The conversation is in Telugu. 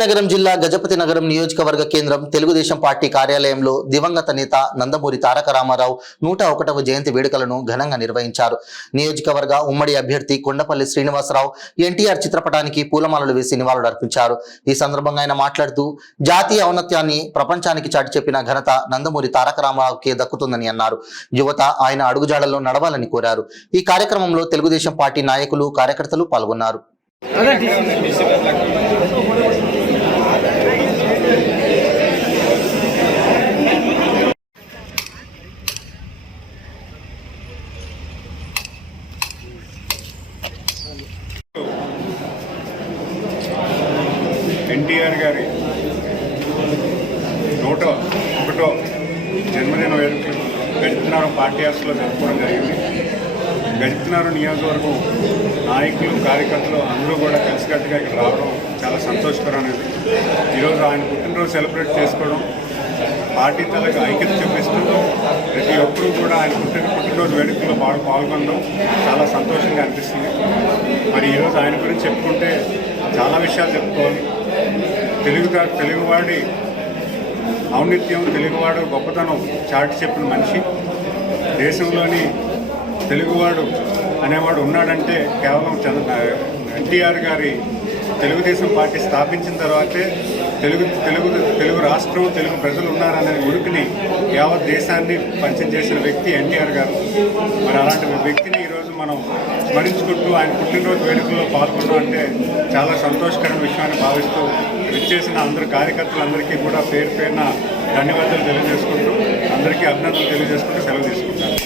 విజయనగరం జిల్లా గజపతి నగరం నియోజకవర్గ కేంద్రం తెలుగుదేశం పార్టీ కార్యాలయంలో దివంగత నేత నందమూరి తారక రామారావు 101వ జయంతి వేడుకలను ఘనంగా నిర్వహించారు. నియోజకవర్గ ఉమ్మడి అభ్యర్థి కొండపల్లి శ్రీనివాసరావు ఎన్టీఆర్ చిత్రపటానికి పూలమాలలు వేసి నివాళులర్పించారు. ఈ సందర్భంగా ఆయన మాట్లాడుతూ జాతీయ ఔన్నత్యాన్ని ప్రపంచానికి చాటి చెప్పిన ఘనత నందమూరి తారక రామారావుకే దక్కుతుందని అన్నారు. యువత ఆయన అడుగుజాడల్లో నడవాలని కోరారు. ఈ కార్యక్రమంలో తెలుగుదేశం పార్టీ నాయకులు కార్యకర్తలు పాల్గొన్నారు. ఎన్టీఆర్ గారి 101వ జన్మదిన వేడుకలు గజపతినగరం పార్టీ హౌస్లో జరుపుకోవడం జరిగింది. గజపతినగరం నియోజకవర్గం నాయకులు కార్యకర్తలు అందరూ కూడా కలిసికట్టుగా ఇక్కడ రావడం చాలా సంతోషకరమైనది. ఈరోజు ఆయన పుట్టినరోజు సెలబ్రేట్ చేసుకోవడం, పార్టీ తలకు ఐక్యత చూపిస్తూ ప్రతి ఒక్కరూ కూడా ఆయన పుట్టినరోజు వేడుకల్లో పాల్గొనడం చాలా సంతోషంగా అనిపిస్తుంది. మరి ఈరోజు ఆయన గురించి చెప్పుకుంటే చాలా విషయాలు చెప్పుకోవాలి. తెలుగువాడి ఔన్నత్యం, తెలుగువాడు గొప్పతనం చాటి చెప్పిన మనిషి. దేశంలోని తెలుగువాడు అనేవాడు ఉన్నాడంటే కేవలం ఎన్టీఆర్ గారి తెలుగుదేశం పార్టీ స్థాపించిన తర్వాతే తెలుగు రాష్ట్రం, తెలుగు ప్రజలు ఉన్నారనే ఉనికిని యావత్ దేశాన్ని పరిచయం చేసిన వ్యక్తి ఎన్టీఆర్ గారు. మరి అలాంటి వ్యక్తిని ఈరోజు మనం స్మరించుకుంటూ ఆయన పుట్టినరోజు వేడుకల్లో పాల్గొనడం అంటే చాలా సంతోషకరమైన విషయాన్ని భావిస్తూ విచ్చేసిన అందరు కార్యకర్తలందరికీ కూడా పేరు పేరున ధన్యవాదాలు తెలియజేసుకుంటూ అందరికీ అభినందనలు తెలియజేసుకుంటూ సెలవు తీసుకుంటాను.